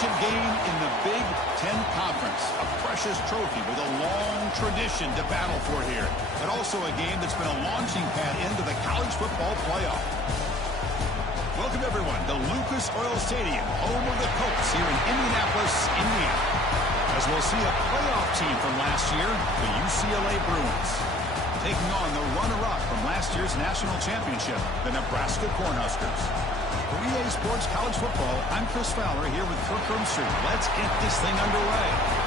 championship game in the Big Ten Conference. A precious trophy with a long tradition to battle for here. But also a game that's been a launching pad into the college football playoff. Welcome, everyone, to Lucas Oil Stadium, home of the Colts here in Indianapolis, Indiana. As we'll see a playoff team from last year, the UCLA Bruins, taking on the runner-up from last year's national championship, the Nebraska Cornhuskers. For EA Sports College Football, I'm Chris Fowler here with Kirk Herbstreit. Let's get this thing underway.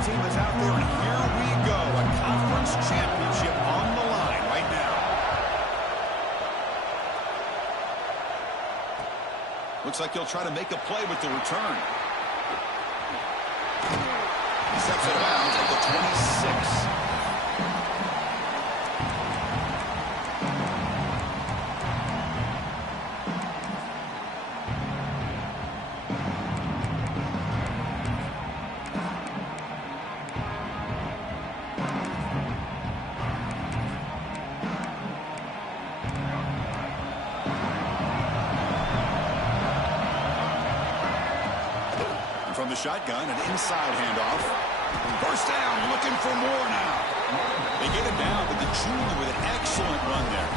Team is out there, and here we go. A conference championship on the line right now. Looks like he'll try to make a play with the return. He steps out of bounds at the 26. From the shotgun, an inside handoff. First down, looking for more now. They get it down with the junior with an excellent run there.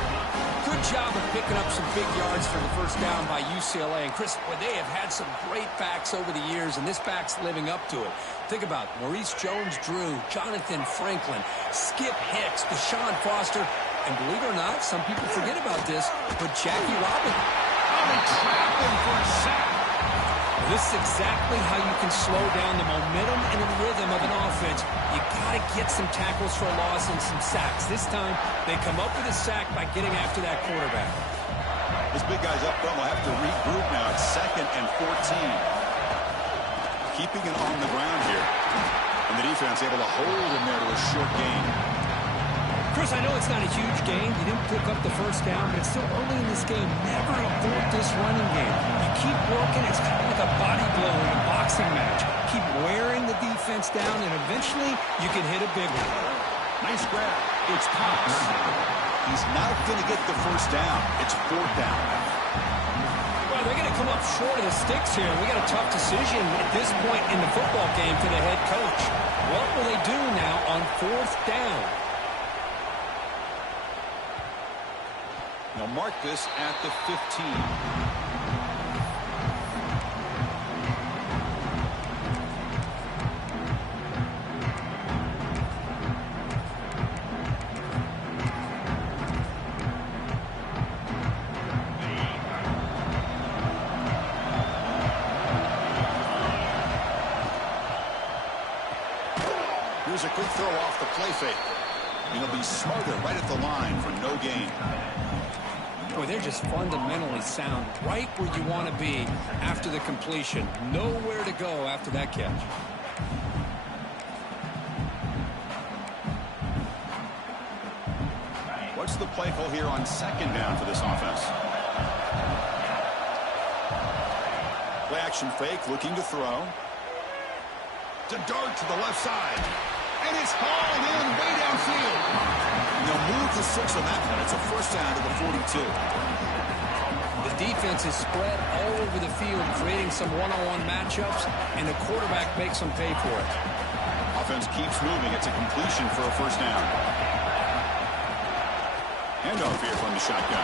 Good job of picking up some big yards for the first down by UCLA. And Chris, well, they have had some great backs over the years, and this back's living up to it. Think about Maurice Jones-Drew, Jonathan Franklin, Skip Hicks, Deshaun Foster, and believe it or not, some people forget about this, but Jackie Robinson. Oh, they trapped him for a sack. This is exactly how you can slow down the momentum and the rhythm of an offense. You got to get some tackles for a loss and some sacks. This time, they come up with a sack by getting after that quarterback. This big guy's up front will have to regroup now. It's 2nd and 14. Keeping it on the ground here. And the defense able to hold him there to a short gain. Chris, I know it's not a huge gain. You didn't pick up the first down, but it's still early in this game. Never abort this running game. You keep working. It's kind of like a body blow in a boxing match. Keep wearing the defense down, and eventually you can hit a big one. Nice grab. It's Cox. He's not going to get the first down. It's 4th down. Well, they're going to come up short of the sticks here. We got a tough decision at this point in the football game for the head coach. What will they do now on 4th down? Now mark this at the 15. Here's a quick throw off the play fake. And he'll be smothered right at the line for no gain. Boy, they're just fundamentally sound, right where you want to be after the completion. Nowhere to go after that catch. What's the play call here on 2nd down for this offense? Play action fake, looking to throw. To dart to the left side. And it's hauled in way downfield. They'll move to 6 on that one. It's a first down to the 42. The defense is spread all over the field, creating some one-on-one matchups, and the quarterback makes them pay for it. Offense keeps moving. It's a completion for a first down. Handoff here from the shotgun.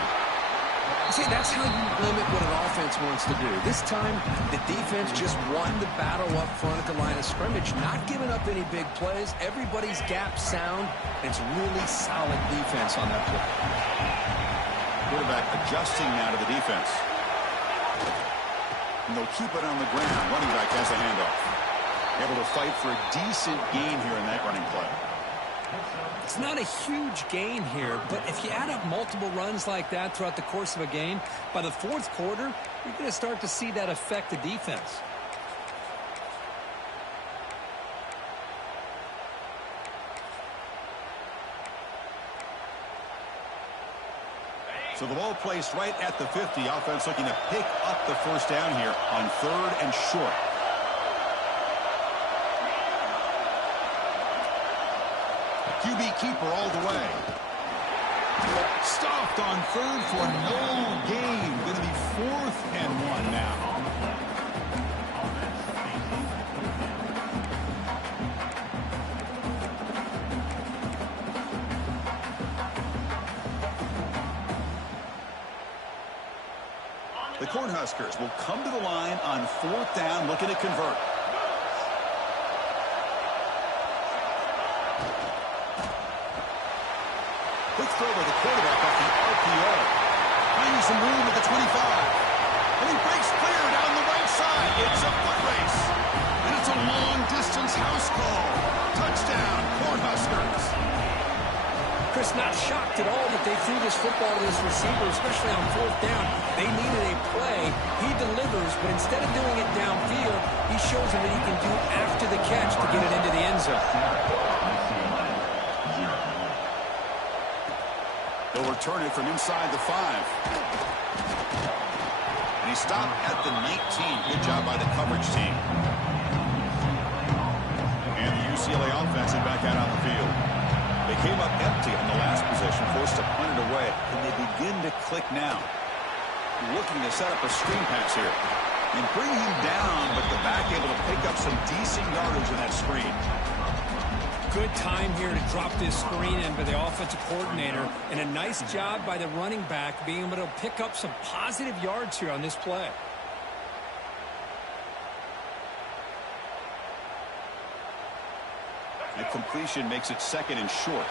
See, that's how you limit what an offense wants to do. This time, the defense just won the battle up front at the line of scrimmage, not giving up any big plays. Everybody's gap sound. It's really solid defense on that play. Quarterback adjusting now to the defense. And they'll keep it on the ground. Running back has a handoff. Able to fight for a decent gain here in that running play. It's not a huge gain here, but if you add up multiple runs like that throughout the course of a game, by the 4th quarter, you're going to start to see that affect the defense. So the ball placed right at the 50. Offense looking to pick up the first down here on 3rd and short. QB keeper all the way. Stopped on 3rd for no gain. Going to be 4th and 1 now. The Cornhuskers will come to the line on 4th down, looking to convert. Quick throw by the quarterback off the RPO. Finding some room at the 25. And he breaks clear down the right side. It's a foot race. And it's a long-distance house call. Touchdown, Cornhuskers. Chris, not shocked at all that they threw this football to this receiver, especially on 4th down. They needed a play. He delivers, but instead of doing it downfield, he shows them that he can do after the catch to get it into the end zone. They'll return it from inside the 5. And he stopped at the 19. Good job by the coverage team. And the UCLA offense is back out on the field. They came up empty on the last possession, forced to punt it away. And they begin to click now. Looking to set up a screen pass here. And bring him down, but the back able to pick up some decent yardage in that screen. Good time here to drop this screen in by the offensive coordinator. And a nice job by the running back being able to pick up some positive yards here on this play. The completion makes it 2nd and short.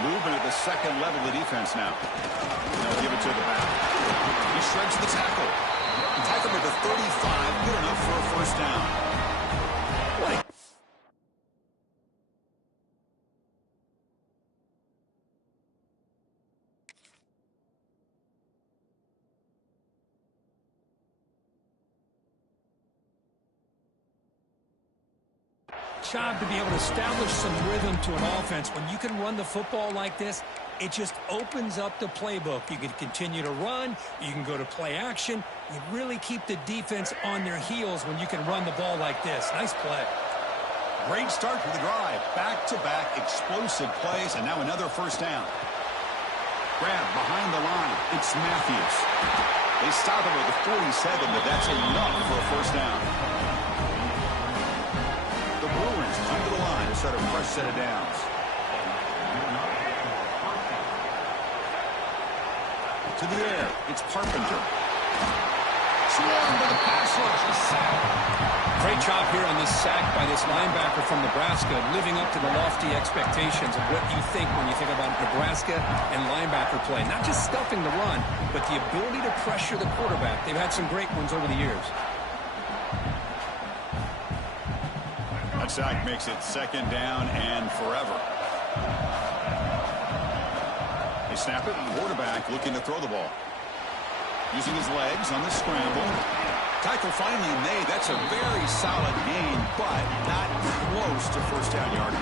Movement at the 2nd level of the defense now. And they'll give it to the back. He shreds the tackle. Tackle at the 35. Good enough for a first down. What? Job to be able to establish some rhythm to an offense. When you can run the football like this, it just opens up the playbook. You can continue to run. You can go to play action. You really keep the defense on their heels when you can run the ball like this. Nice play. Great start for the drive. Back-to-back explosive plays, and now another first down. Grab behind the line. It's Matthews. They stop him at the 47, but that's enough for a first down. The Bruins come to the line to set a fresh set of downs. To the air, it's Carpenter. Swarmed by the pass rush. The sack. Great job here on this sack by this linebacker from Nebraska, living up to the lofty expectations of what you think when you think about Nebraska and linebacker play. Not just stuffing the run, but the ability to pressure the quarterback. They've had some great ones over the years. That sack makes it 2nd down and forever. They snap it. Quarterback looking to throw the ball. Using his legs on the scramble. Tackle finally made. That's a very solid gain, but not close to first down yardage.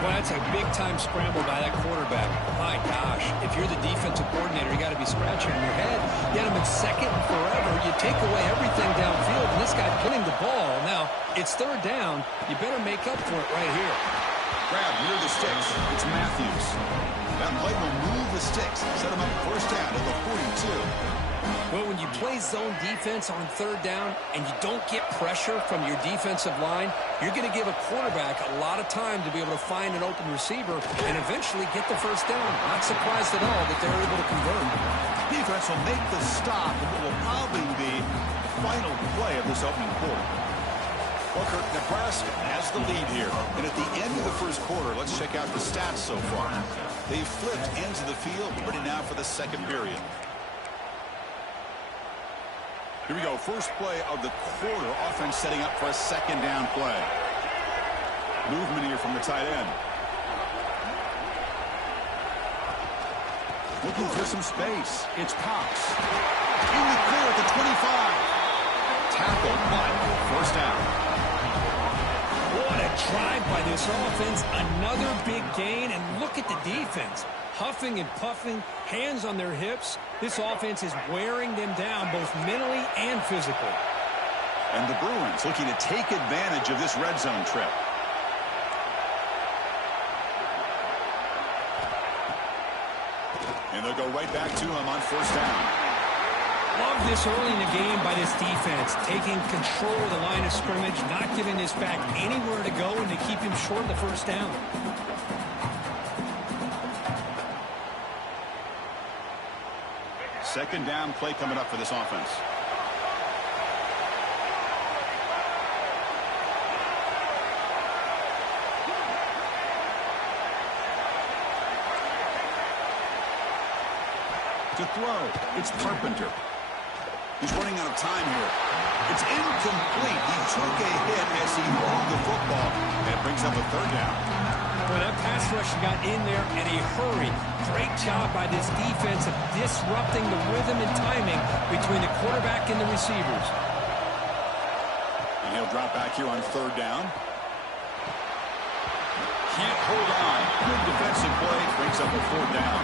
Well, that's a big-time scramble by that quarterback. My gosh, if you're the defensive coordinator, you got to be scratching your head. You had him in 2nd and forever. You take away everything downfield, and this guy pinning the ball. Now, it's 3rd down. You better make up for it right here. Grab near the sticks. It's Matthews. That play will move the sticks. Set him up first down at the 42. Well, when you play zone defense on 3rd down and you don't get pressure from your defensive line, you're going to give a quarterback a lot of time to be able to find an open receiver and eventually get the first down. Not surprised at all that they're able to convert. Defense will make the stop, and it will probably be the final play of this opening quarter. Booker, Nebraska has the lead here. And at the end of the first quarter, let's check out the stats so far. They've flipped ends of the field, ready now for the 2nd period. Here we go. First play of the quarter. Offense setting up for a 2nd down play. Movement here from the tight end. Looking for some space. It's Cox. In the clear at the 25. Tackle, but first down. What a drive by this offense. Another big gain, and look at the defense. Huffing and puffing, hands on their hips. This offense is wearing them down both mentally and physically. And the Bruins looking to take advantage of this red zone trip. And they'll go right back to him on first down. Love this early in the game by this defense, taking control of the line of scrimmage, not giving this back anywhere to go, and to keep him short of the first down. Second down play coming up for this offense. To throw, it's Carpenter. He's running out of time here. It's incomplete. He took a hit as he moved the football, and it brings up a third down. Well, that pass rush got in there in a hurry. Great job by this defense of disrupting the rhythm and timing between the quarterback and the receivers. And he'll drop back here on third down. Can't hold on. Good defensive play. Brings up a fourth down.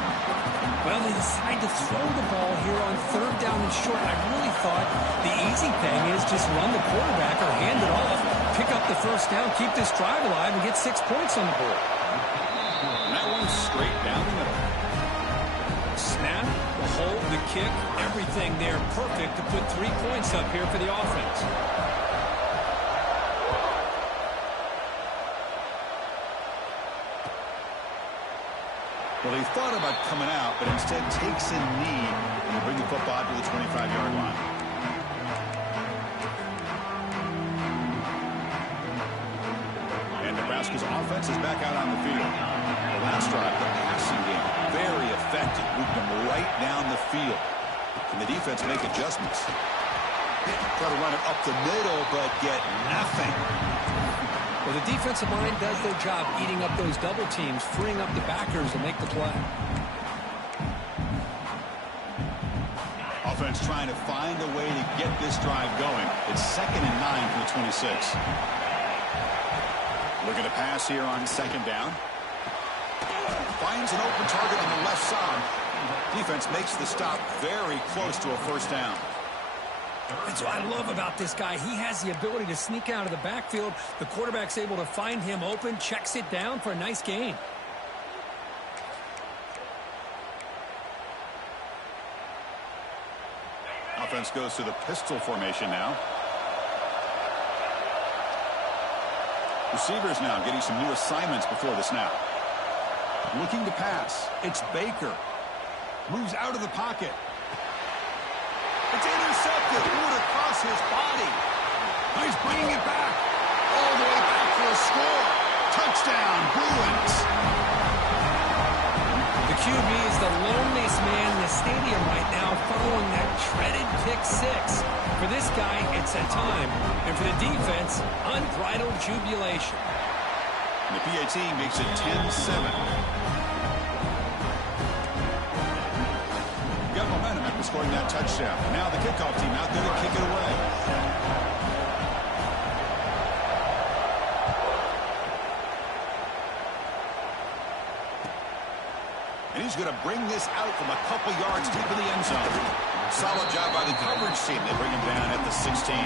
Well, they decide to throw the ball here on third down and short. I really thought the easy thing is just run the quarterback or hand it off, pick up the first down, keep this drive alive, and get 6 points on the board. And that one's straight down the middle. Snap, the hold, the kick, everything there perfect to put 3 points up here for the offense. Well, he thought about coming out, but instead takes a knee and bring the football to the 25-yard line. And Nebraska's offense is back out on the field. The last drive, the passing game, very effective. Moved them right down the field. Can the defense make adjustments? Try to run it up the middle, but get nothing. Well, the defensive line does their job eating up those double teams, freeing up the backers to make the play. Offense trying to find a way to get this drive going. It's 2nd and 9 from the 26. Looking to pass here on second down. Finds an open target on the left side. Defense makes the stop very close to a first down. That's what I love about this guy. He has the ability to sneak out of the backfield. The quarterback's able to find him open, checks it down for a nice gain. Offense goes to the pistol formation now. Receivers now getting some new assignments before the snap. Looking to pass. It's Baker. Moves out of the pocket. It's intercepted. Threw it across his body. He's bringing it back. All the way back for a score. Touchdown, Bruins. The QB is the loneliest man in the stadium right now following that dreaded pick 6. For this guy, it's a time. And for the defense, unbridled jubilation. And the PAT makes it 10-7. Got momentum after scoring that touchdown. Now the kickoff team out there to kick it away. And he's going to bring this out from a couple yards deep in the end zone. Solid job by the coverage team. They bring him down at the 16.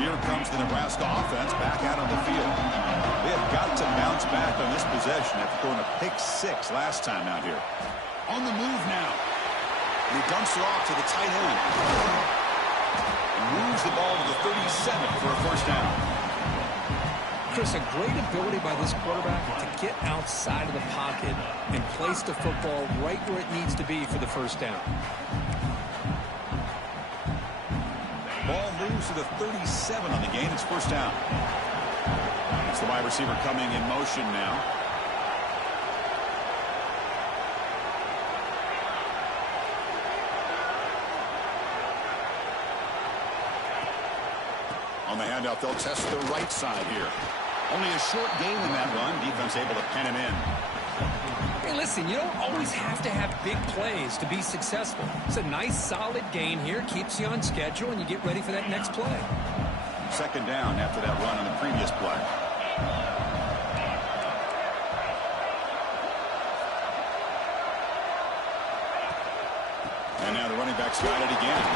Here comes the Nebraska offense back out on the field. They have got to bounce back on this possession after throwing a pick 6 last time out here. On the move now. And he dumps it off to the tight end. And moves the ball to the 37 for a first down. Chris, a great ability by this quarterback to get outside of the pocket and place the football right where it needs to be for the first down. Ball moves to the 37 on the gain. It's first down. It's the wide receiver coming in motion now. On the handoff, they'll test the right side here. Only a short gain in that run. Defense able to pen him in. Hey, listen, you don't always have to have big plays to be successful. It's a nice, solid gain here. Keeps you on schedule, and you get ready for that next play. Second down after that run on the previous play. And now the running back's got it again.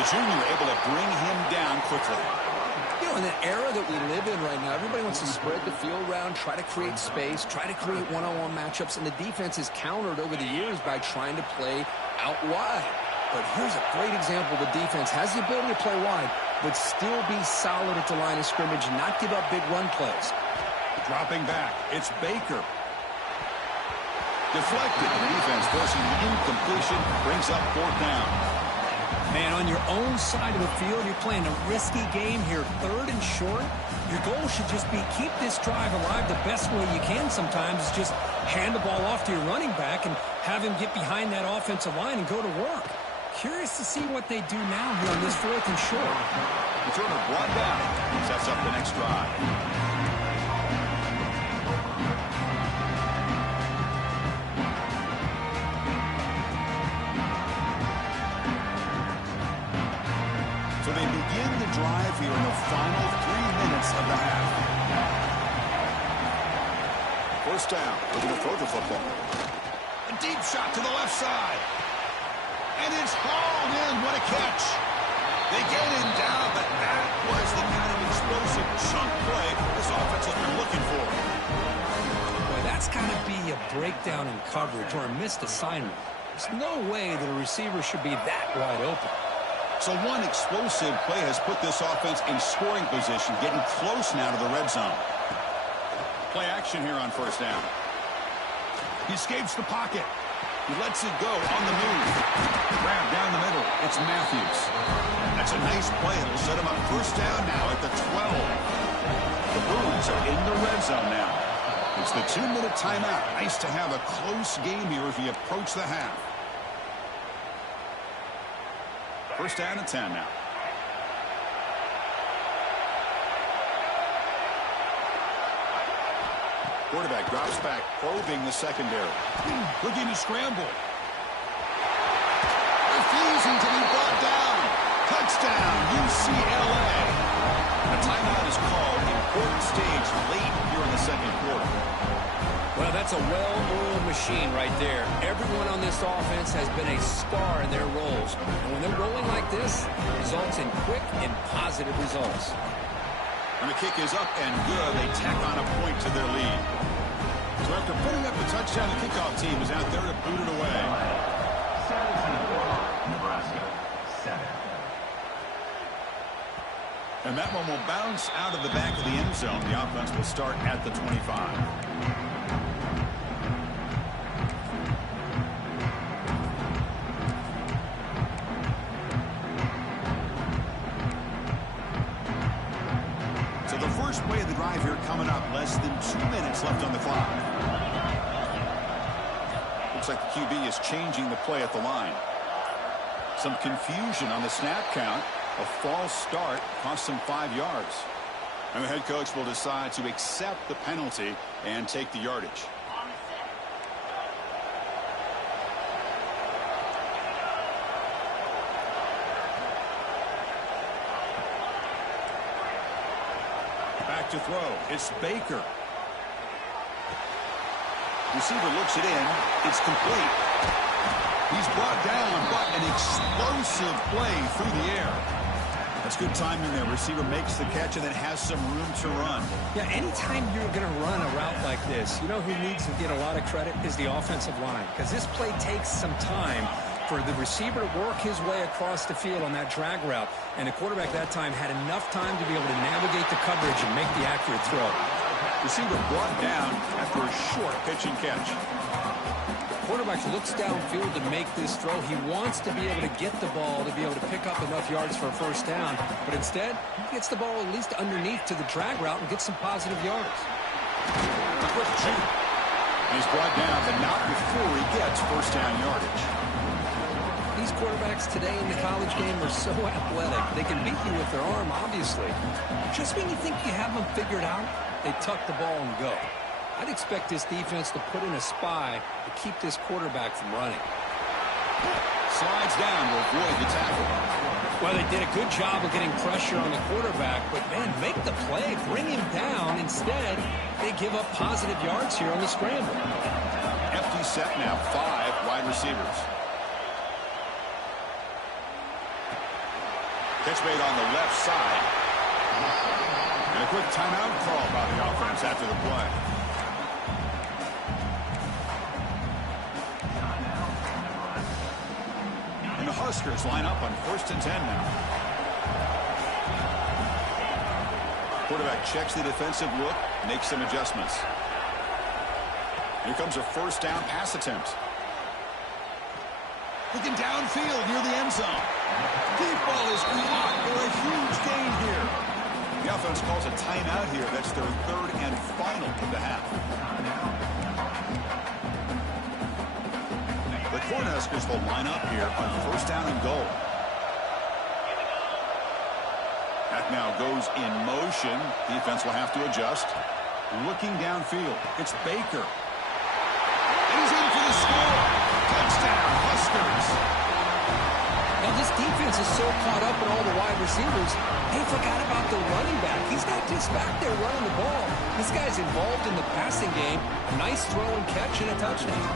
The junior able to bring him down quickly. You know, in the era that we live in right now, everybody wants to spread the field around, try to create space, try to create one-on-one matchups, and the defense is countered over the years by trying to play out wide. But here's a great example. The defense has the ability to play wide, but still be solid at the line of scrimmage and not give up big run plays. Dropping back, it's Baker. Deflected. The defense forcing the incompletion, brings up fourth down. Man, on your own side of the field, you're playing a risky game here. Third and short. Your goal should just be keep this drive alive the best way you can sometimes is just hand the ball off to your running back and have him get behind that offensive line and go to work. Curious to see what they do now here on this fourth and short. Returner brought down. Sets up the next drive. So they begin the drive here in the final 3 minutes of the half. First down. Looking to throw the football. A deep shot to the left side. And it's hauled in. What a catch. They get him down, but that was the kind of explosive chunk play this offense has been looking for. Boy, that's got to be a breakdown in coverage or a missed assignment. There's no way that a receiver should be that wide open. So one explosive play has put this offense in scoring position, getting close now to the red zone. Play action here on first down. He escapes the pocket. He lets it go on the move. Grab down the middle. It's Matthews. That's a nice play. It'll set him up first down now at the 12. The Bruins are in the red zone now. It's the 2-minute timeout. Nice to have a close game here as we approach the half. First down and 10 now. Quarterback drops back, probing the secondary. Looking to scramble. Refusing to be brought down. Touchdown, UCLA. A timeout is called. Important stage late here in the second quarter. Well, that's a well-oiled machine right there. Everyone on this offense has been a star in their roles. And when they're rolling like this, it results in quick and positive results. And the kick is up and good. They tack on a point to their lead. So after putting up the touchdown, the kickoff team is out there to boot it away. Nebraska, 7. And that one will bounce out of the back of the end zone. The offense will start at the 25. First play of the drive here coming up. Less than 2 minutes left on the clock. Looks like the QB is changing the play at the line. Some confusion on the snap count. A false start cost him 5 yards. And the head coach will decide to accept the penalty and take the yardage. Back to throw. It's Baker. Receiver looks it in. It's complete. He's brought down, but an explosive play through the air. That's good timing there. Receiver makes the catch and then has some room to run. Yeah, anytime you're going to run a route like this, you know who needs to get a lot of credit is the offensive line. Because this play takes some time for the receiver to work his way across the field on that drag route. And the quarterback that time had enough time to be able to navigate the coverage and make the accurate throw. Receiver brought down after a short pitch and catch. Quarterback looks downfield to make this throw. He wants to be able to get the ball to be able to pick up enough yards for a first down. But instead, he gets the ball at least underneath to the drag route and gets some positive yards. He's brought down, but not before he gets first down yardage. These quarterbacks today in the college game are so athletic. They can beat you with their arm, obviously. But just when you think you have them figured out, they tuck the ball and go. I'd expect this defense to put in a spy to keep this quarterback from running. Slides down to avoid the tackle. Well, they did a good job of getting pressure on the quarterback, but, man, make the play, bring him down. Instead, they give up positive yards here on the scramble. Empty set now, 5 wide receivers. Catch made on the left side. And a quick timeout call by the offense after the play. And the Huskers line up on 1st and 10 now. Quarterback checks the defensive look, makes some adjustments. Here comes a 1st down pass attempt. Looking downfield near the end zone. Deep ball is caught for a huge gain here. The offense calls a timeout here. That's their 3rd and final of the half. The Cornhuskers will line up here on 1st down and goal. That now goes in motion. Defense will have to adjust. Looking downfield. It's Baker. And he's in for the score. Touchdown, Huskers. Now, this defense is so caught up in all the wide receivers, they forgot about the running back. He's not just back there running the ball. This guy's involved in the passing game. Nice throw and catch and a touchdown.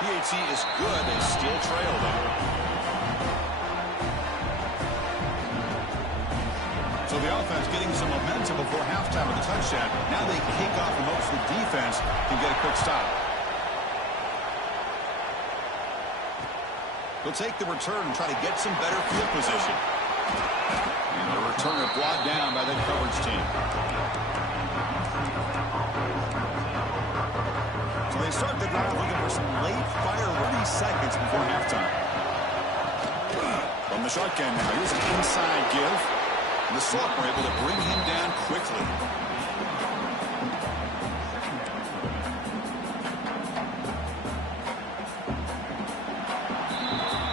PAT is good. They still trail, though. So the offense getting some momentum before halftime with the touchdown. Now they kick off and hopes the defense can get a quick stop. They'll take the return and try to get some better field position. And the returner brought down by the coverage team. So they start the drive looking for some late fire 30 seconds before halftime. From the shotgun now, here's an inside give. And the Salk were able to bring him down quickly.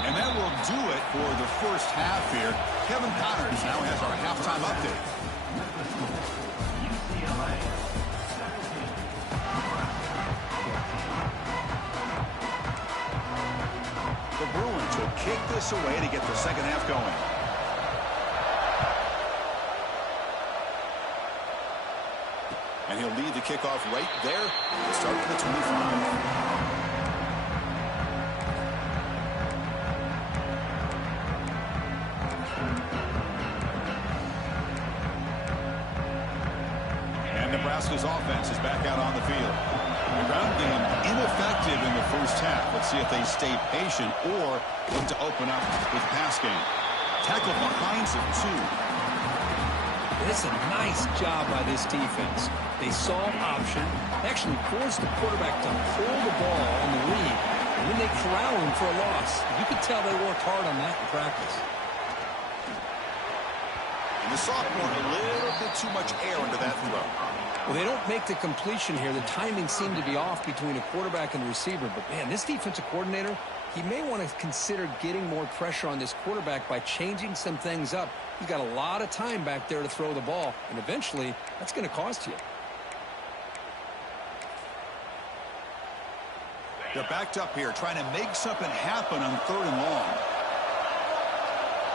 And that will do it for the first half here. Kevin Connors now has our halftime update. The Bruins will kick this away to get the second half going. And he'll lead the kickoff right there to start at the 25. Nebraska's offense is back out on the field. The ground game ineffective in the first half. Let's see if they stay patient or look to open up with pass game. Tackle behind some 2. It's a nice job by this defense. They saw option, actually forced the quarterback to pull the ball on the read, and then they corral him for a loss. You could tell they worked hard on that in practice. And the sophomore, a little bit too much air into that throw. Well, they don't make the completion here. The timing seemed to be off between a quarterback and the receiver. But, man, this defensive coordinator, he may want to consider getting more pressure on this quarterback by changing some things up. He's got a lot of time back there to throw the ball, and eventually that's going to cost you. They're backed up here, trying to make something happen on 3rd and long.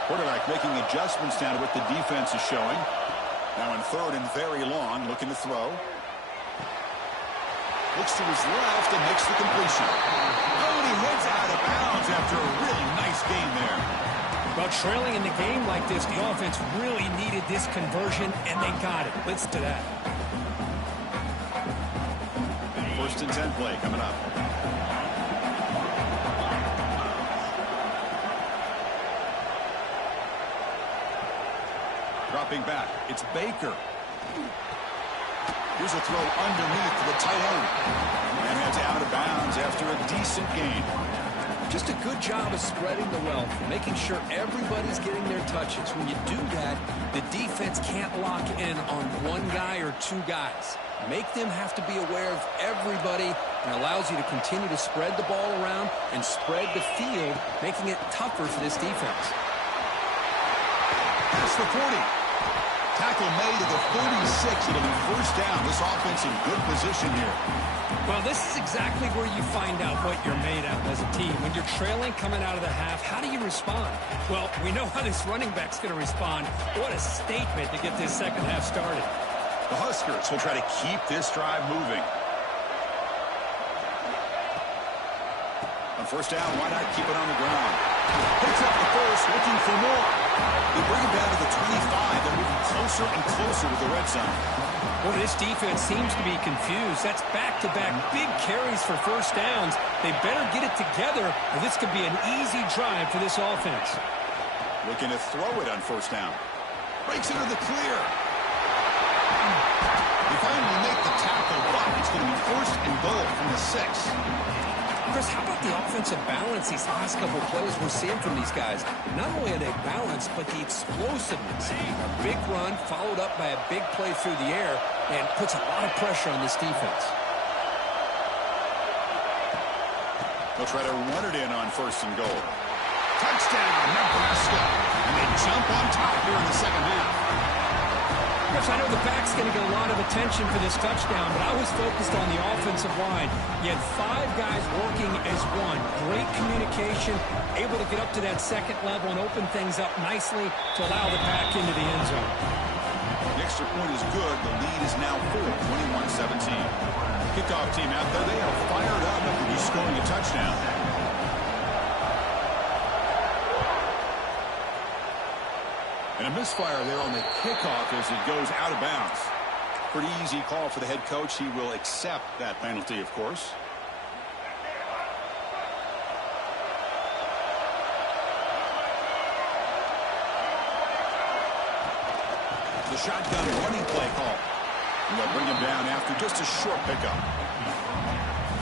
Quarterback making adjustments now to what the defense is showing. Now in 3rd and very long, looking to throw. Looks to his left and makes the completion. Oh, and he heads out of bounds after a really nice game there. Well, trailing in the game like this, the offense really needed this conversion, and they got it. Let's do that. 1st and 10 play coming up. Dropping back, it's Baker. Here's a throw underneath to the tight end. And heads out of bounds after a decent gain. Just a good job of spreading the wealth, making sure everybody's getting their touches. When you do that, the defense can't lock in on one guy or 2 guys. Make them have to be aware of everybody, and allows you to continue to spread the ball around and spread the field, making it tougher for this defense. That's the 40. Tackle made to the 46. It'll be first down. This offense in good position here. Well, this is exactly where you find out what you're made of as a team. When you're trailing coming out of the half, how do you respond? Well, we know how this running back's going to respond. What a statement to get this second half started. The Huskers will try to keep this drive moving. On first down, why not keep it on the ground? Picks up the first, looking for more. They bring him down to the 25. They're moving closer and closer to the red zone. Well, this defense seems to be confused. That's back-to-back big carries for first downs. They better get it together, or this could be an easy drive for this offense. Looking to throw it on first down. Breaks into the clear. They finally make the tackle, but it's going to be first and goal from the 6. Chris, how about the offensive balance these last couple of plays we're seeing from these guys? Not only are they balanced, but the explosiveness. A big run followed up by a big play through the air and puts a lot of pressure on this defense. They'll try to run it in on first and goal. Touchdown, Nebraska. And they jump on top here in the second half. Chris, I know the back's going to get a lot of attention for this touchdown, but I was focused on the offensive line. You had 5 guys working as one. Great communication, able to get up to that second level and open things up nicely to allow the back into the end zone. The extra point is good. The lead is now full, 21-17. Kickoff team out there, they are fired up after just scoring a touchdown. And a misfire there on the kickoff as it goes out of bounds. Pretty easy call for the head coach. He will accept that penalty, of course. The shotgun running play call. And they'll bring him down after just a short pickup.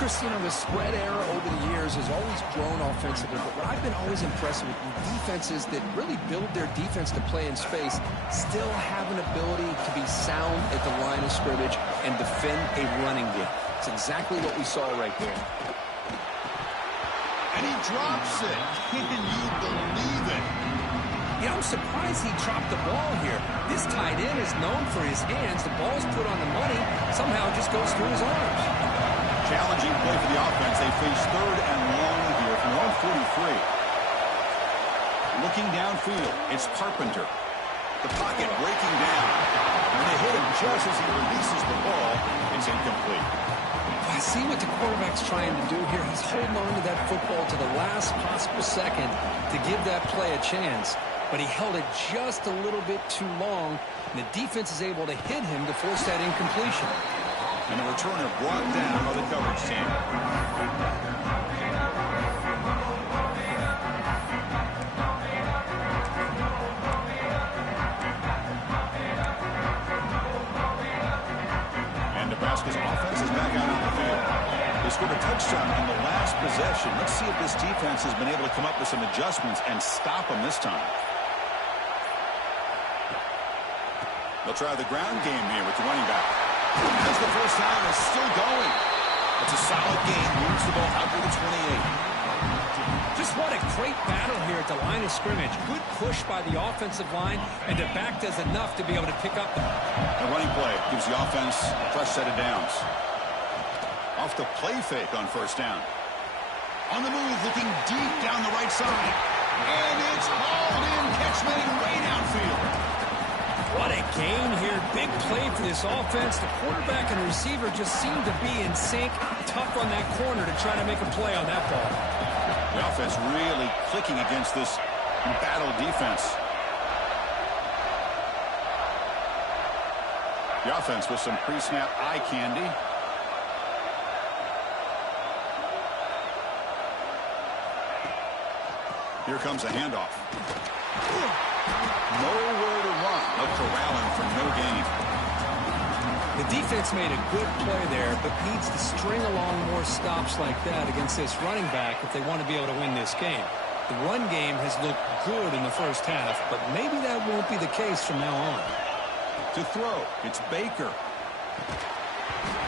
Chris, you know, the spread era over the years has always grown offensively, but what I've been always impressed with defenses that really build their defense to play in space still have an ability to be sound at the line of scrimmage and defend a running game. It's exactly what we saw right there. And he drops it. Can you believe it? You know, I'm surprised he dropped the ball here. This tight end is known for his hands. The ball's put on the money. Somehow it just goes through his arms. Challenging play for the offense. They face third and long here from 143. Looking downfield, it's Carpenter. The pocket breaking down. And they hit him just as he releases the ball. It's incomplete. I see what the quarterback's trying to do here. He's holding on to that football to the last possible second to give that play a chance. But he held it just a little bit too long. And the defense is able to hit him to force that incompletion. And the returner brought down by the coverage team. And Nebraska's offense is back out on the field. They scored a touchdown on the last possession. Let's see if this defense has been able to come up with some adjustments and stop them this time. They'll try the ground game here with the running back. As the first down is still going. It's a solid gain. Moves the ball out to the 28. Just what a great battle here at the line of scrimmage. Good push by the offensive line, and the back does enough to be able to pick up. The running play gives the offense a fresh set of downs. Off the play fake on first down. On the move, looking deep down the right side. And it's hauled in. Catch made way downfield. What a gain here. Big play for this offense. The quarterback and receiver just seem to be in sync. Tough on that corner to try to make a play on that ball. The offense really clicking against this embattled defense. The offense with some pre-snap eye candy. Here comes a handoff. Nowhere to run. No corralling for no gain. The defense made a good play there, but needs to string along more stops like that against this running back if they want to be able to win this game. The run game has looked good in the first half, but maybe that won't be the case from now on. To throw, it's Baker.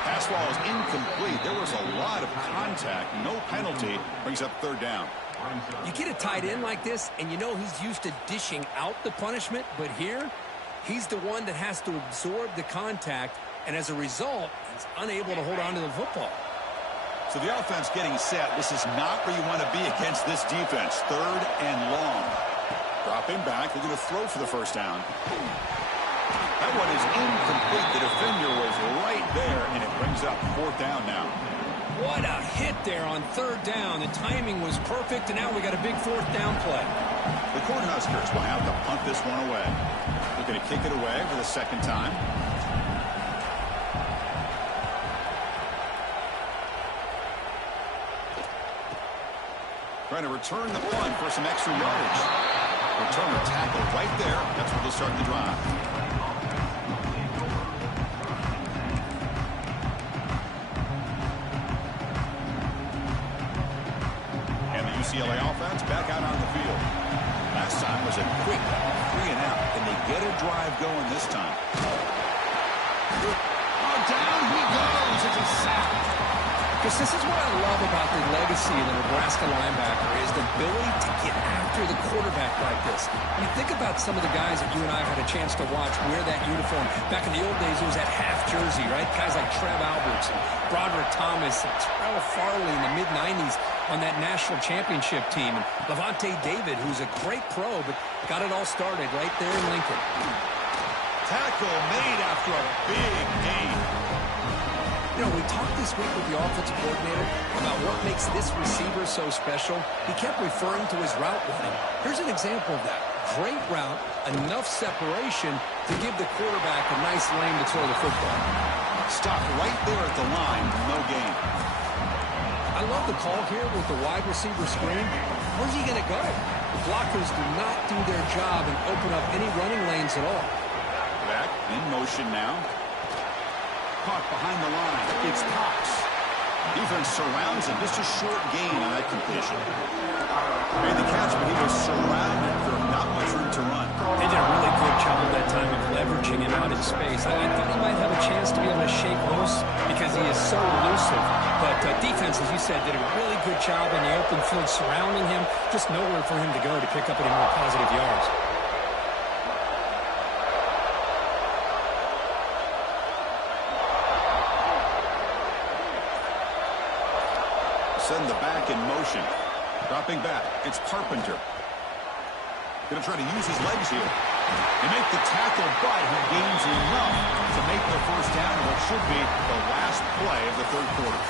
Pass ball is incomplete. There was a lot of contact. No penalty. Brings up third down. You get a tight end like this, and you know he's used to dishing out the punishment, but here, He's the one that has to absorb the contact, and as a result, he's unable to hold on to the football. So the offense getting set. This is not where you want to be against this defense. 3rd and long. Dropping back. They're going to throw for the first down. That one is incomplete. The defender was right there, and it brings up 4th down now. What a hit there on 3rd down. The timing was perfect, and now we got a big 4th down play. The Cornhuskers will have to punt this one away. They're going to kick it away for the 2nd time. Trying to return the punt for some extra yardage. Returner tackle right there. That's where they'll start the drive. And the UCLA offense back out on the field. Last time was a quick 3 and out. Can they get a drive going this time? Oh, down he goes. It's a sack. Because this is what I love about the legacy of the Nebraska linebacker is the ability to get after the quarterback like this. You think about some of the guys that you and I have had a chance to watch wear that uniform. Back in the old days, it was that half jersey, right? Guys like Trev Alberts and Broderick Thomas and Terrell Farley in the mid-90s on that national championship team. And Levante David, who's a great pro, but got it all started right there in Lincoln. Tackle made after a big gain. You know, we talked this week with the offensive coordinator about what makes this receiver so special. He kept referring to his route running. Here's an example of that. Great route, enough separation to give the quarterback a nice lane to throw the football. Stopped right there at the line, no gain. I love the call here with the wide receiver screen. Where's he going to go? The blockers do not do their job and open up any running lanes at all. Back in motion now. Caught behind the line. It's Cox. Defense surrounds him. Just a short gain on that completion. Made the catch, but he was surrounded for not much room to run. They did a really good job of that time of leveraging him out in space. I thought he might have a chance to be able to shake loose because he is so elusive. But defense, as you said, did a really good job in the open field surrounding him. Just nowhere for him to go to pick up any more positive yards. Send the back in motion. Dropping back. It's Carpenter. Going to try to use his legs here. They make the tackle, but he gains enough to make the first down in what should be the last play of the 3rd quarter.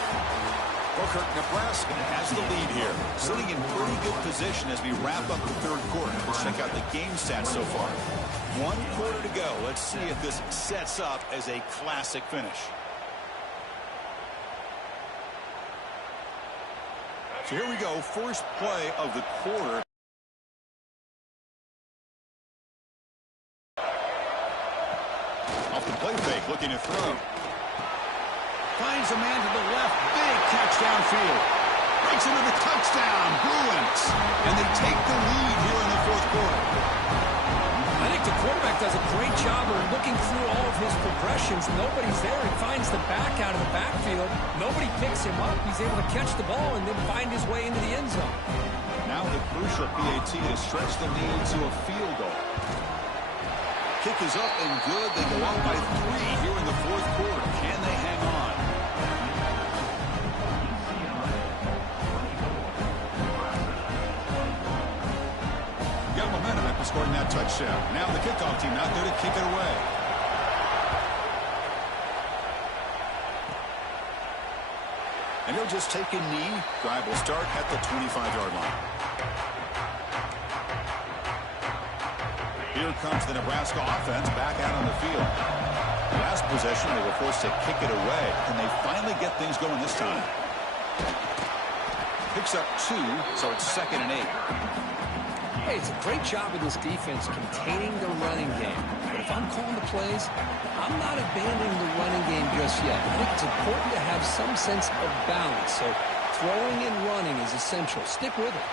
Booker, Nebraska has the lead here. Sitting in pretty good position as we wrap up the 3rd quarter. Let's check out the game stats so far. 1 quarter to go. Let's see if this sets up as a classic finish. So here we go, first play of the quarter. Off the play fake, looking to throw. Finds a man to the left, big catch downfield. Breaks into the touchdown, Bruins. And they take the lead here in the 4th quarter. I think the quarterback does a great job of looking through all of his progressions. Nobody's there. He finds the back out of the backfield. Nobody picks him up. He's able to catch the ball and then find his way into the end zone. Now the crucial PAT to stretch the lead to a field goal. Kick is up and good. They go up by 3 here in the 4th quarter. Can they hang on? Got momentum after scoring that touchdown. Now the kickoff team out there to kick it away. And he'll just take a knee. Drive will start at the 25-yard line. Here comes the Nebraska offense back out on the field. Last possession, they were forced to kick it away. Can they finally get things going this time? Picks up 2, so it's 2nd and 8. Hey, it's a great job of this defense containing the running game. But if I'm calling the plays, I'm not abandoning the running game just yet. I think it's important to have some sense of balance. So throwing and running is essential. Stick with it.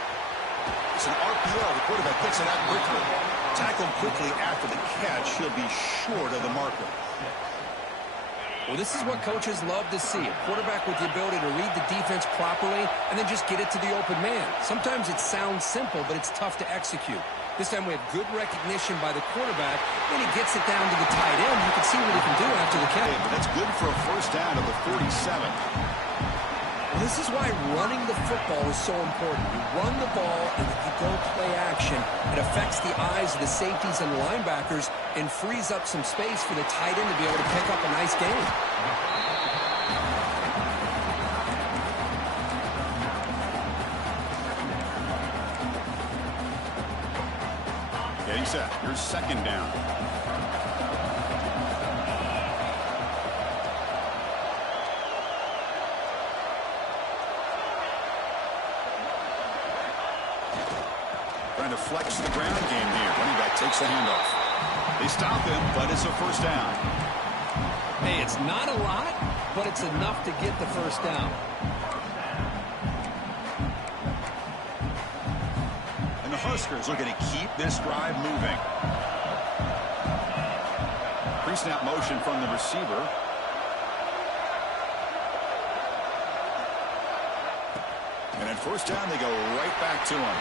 It's an RPO. The quarterback gets it out quickly. Tackled quickly after the catch. He'll be short of the marker. Well, this is what coaches love to see. A quarterback with the ability to read the defense properly and then just get it to the open man. Sometimes it sounds simple, but it's tough to execute. This time we have good recognition by the quarterback. When he gets it down to the tight end, you can see what he can do after the catch. But that's good for a first down at the 47. This is why running the football is so important. You run the ball and if you go play action, it affects the eyes of the safeties and linebackers and frees up some space for the tight end to be able to pick up a nice gain. Getting set. Here's second down. Trying to flex the ground game here. Running back takes the handoff. They stop him, but it's a first down. Hey, it's not a lot, but it's enough to get the first down. And the Huskers looking to keep this drive moving. Pre-snap motion from the receiver. And at first down, they go right back to him.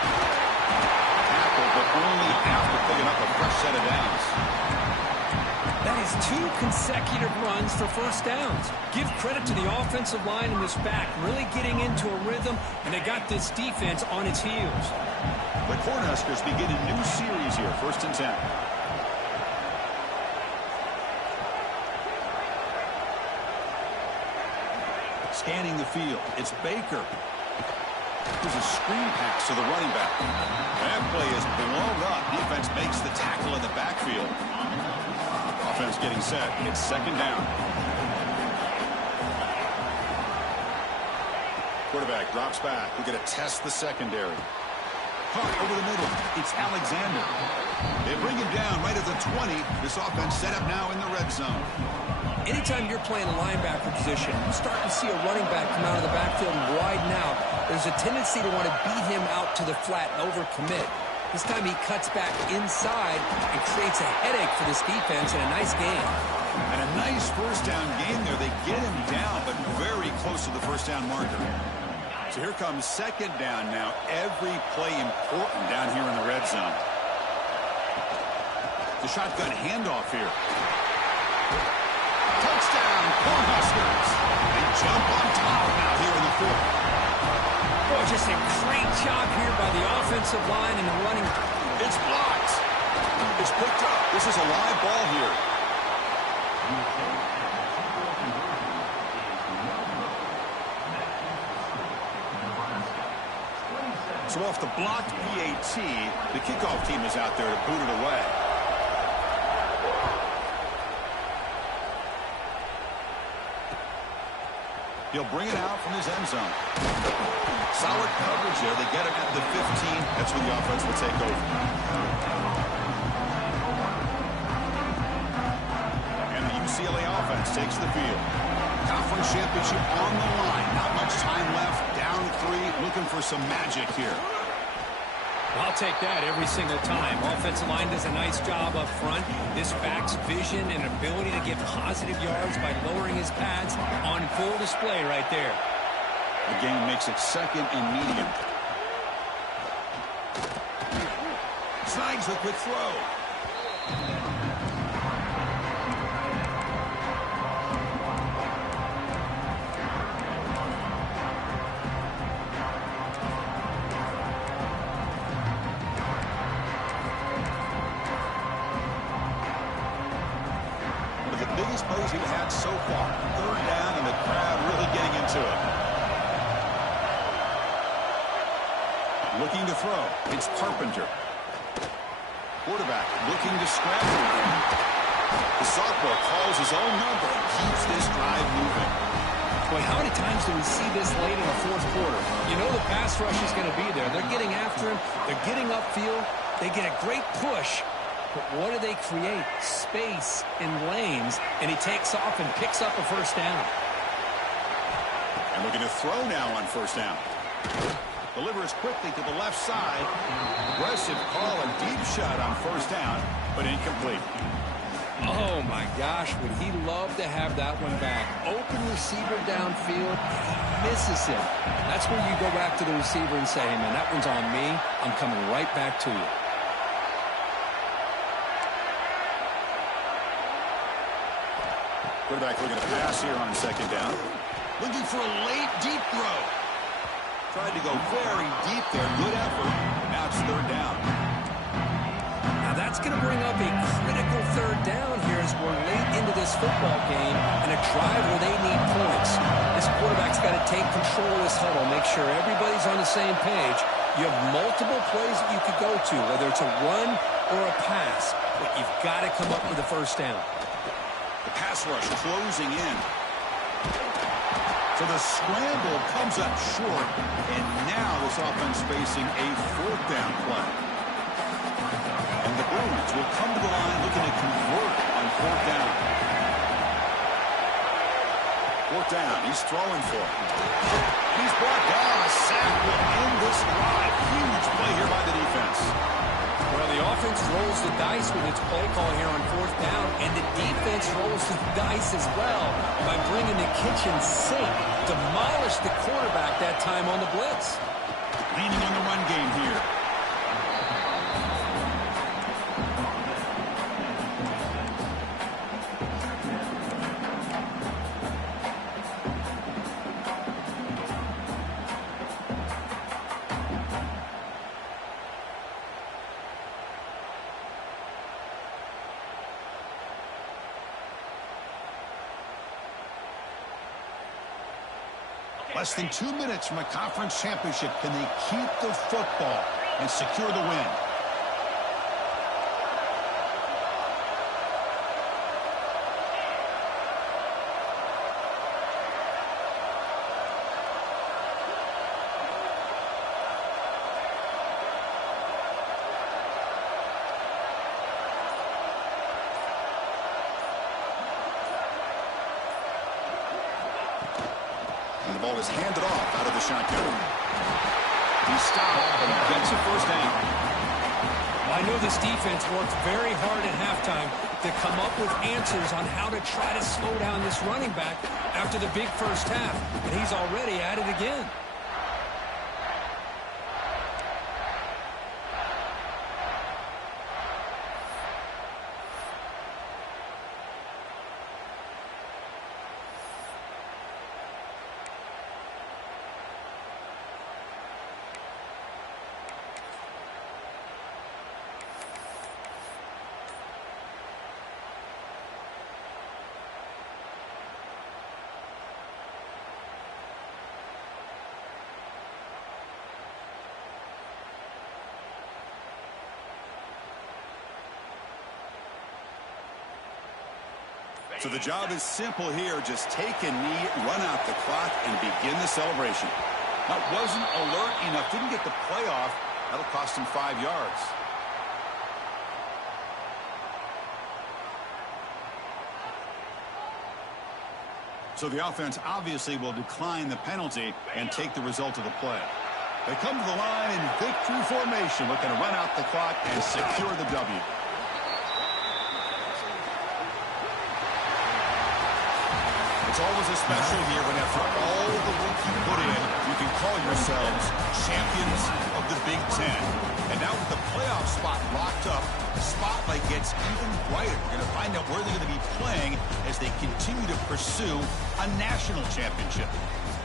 Tackled, but only after picking up a fresh set of downs. That is 2 consecutive runs for first downs. Give credit to the offensive line and this back really getting into a rhythm, and they got this defense on its heels. The Cornhuskers begin a new series here, 1st and 10. Scanning the field, it's Baker. There's a screen pass to the running back. That play is blown up. Defense makes the tackle in the backfield. Offense getting set. It's second down. Quarterback drops back. We're going to test the secondary. Hart over the middle. It's Alexander. They bring him down right at the 20. This offense set up now in the red zone. Anytime you're playing a linebacker position, you start to see a running back come out of the backfield and widen out. There's a tendency to want to beat him out to the flat and overcommit. This time he cuts back inside and creates a headache for this defense and a nice gain. And a nice first down game there. They get him down, but very close to the first down marker. So here comes second down now. Every play important down here in the red zone. The shotgun handoff here. Touchdown, Cornhuskers. They jump on top now here in the 4th. Oh, just a great job here by the offensive line and the running. It's blocked. It's picked up. This is a live ball here. So off the blocked PAT, the kickoff team is out there to boot it away. He'll bring it out from his end zone. Solid coverage there. They get him at the 15. That's when the offense will take over. And the UCLA offense takes the field. Conference championship on the line. Not much time left. Down 3. Looking for some magic here. I'll take that every single time. Offensive line does a nice job up front. This back's vision and ability to get positive yards by lowering his pads on full display right there. The game makes it second and medium. Snags the quick throw. Biggest plays he's had so far. 3rd down and the crowd really getting into it. Looking to throw. It's Carpenter. Quarterback looking to scramble. The sophomore calls his own number and keeps this drive moving. Boy, how many times do we see this late in the 4th quarter? You know the pass rush is going to be there. They're getting after him. They're getting upfield. They get a great push. But what do they create? Space and lanes, and he takes off and picks up a first down. And looking to throw now on first down. Delivers quickly to the left side. Aggressive call, a deep shot on first down, but incomplete. Oh, my gosh, would he love to have that one back. Open receiver downfield, he misses it. That's where you go back to the receiver and say, hey, man, that one's on me. I'm coming right back to you. Quarterback looking to pass here on second down. Looking for a late, deep throw. Tried to go very deep there. Good effort. Now it's third down. Now that's going to bring up a critical third down here as we're late into this football game and a drive where they need points. This quarterback's got to take control of this huddle, make sure everybody's on the same page. You have multiple plays that you could go to, whether it's a run or a pass, but you've got to come up with a first down. The pass rush closing in. So the scramble comes up short, and now this offense facing a fourth down play. And the Bruins will come to the line looking to convert on fourth down. Fourth down, he's throwing for it. He's brought down. A sack will end this drive. Huge play here by the defense. Well, the offense rolls the dice with its play call here on fourth down, and the defense rolls the dice as well by bringing the kitchen sink. Demolished the quarterback that time on the blitz. Leaning on the run game here. Less than 2 minutes from a conference championship. Can they keep the football and secure the win? And the ball is handed off out of the shotgun. He stopped and gets a first down. Well, I know this defense worked very hard at halftime to come up with answers on how to try to slow down this running back after the big first half. And he's already at it again. So the job is simple here. Just take a knee, run out the clock, and begin the celebration. That wasn't alert enough. Didn't get the play off. That'll cost him 5 yards. So the offense obviously will decline the penalty and take the result of the play. They come to the line in victory formation, looking to run out the clock and secure the W. It's always a special year when after all the work you put in, you can call yourselves champions of the Big Ten. And now with the playoff spot locked up, the spotlight gets even brighter. We're going to find out where they're going to be playing as they continue to pursue a national championship.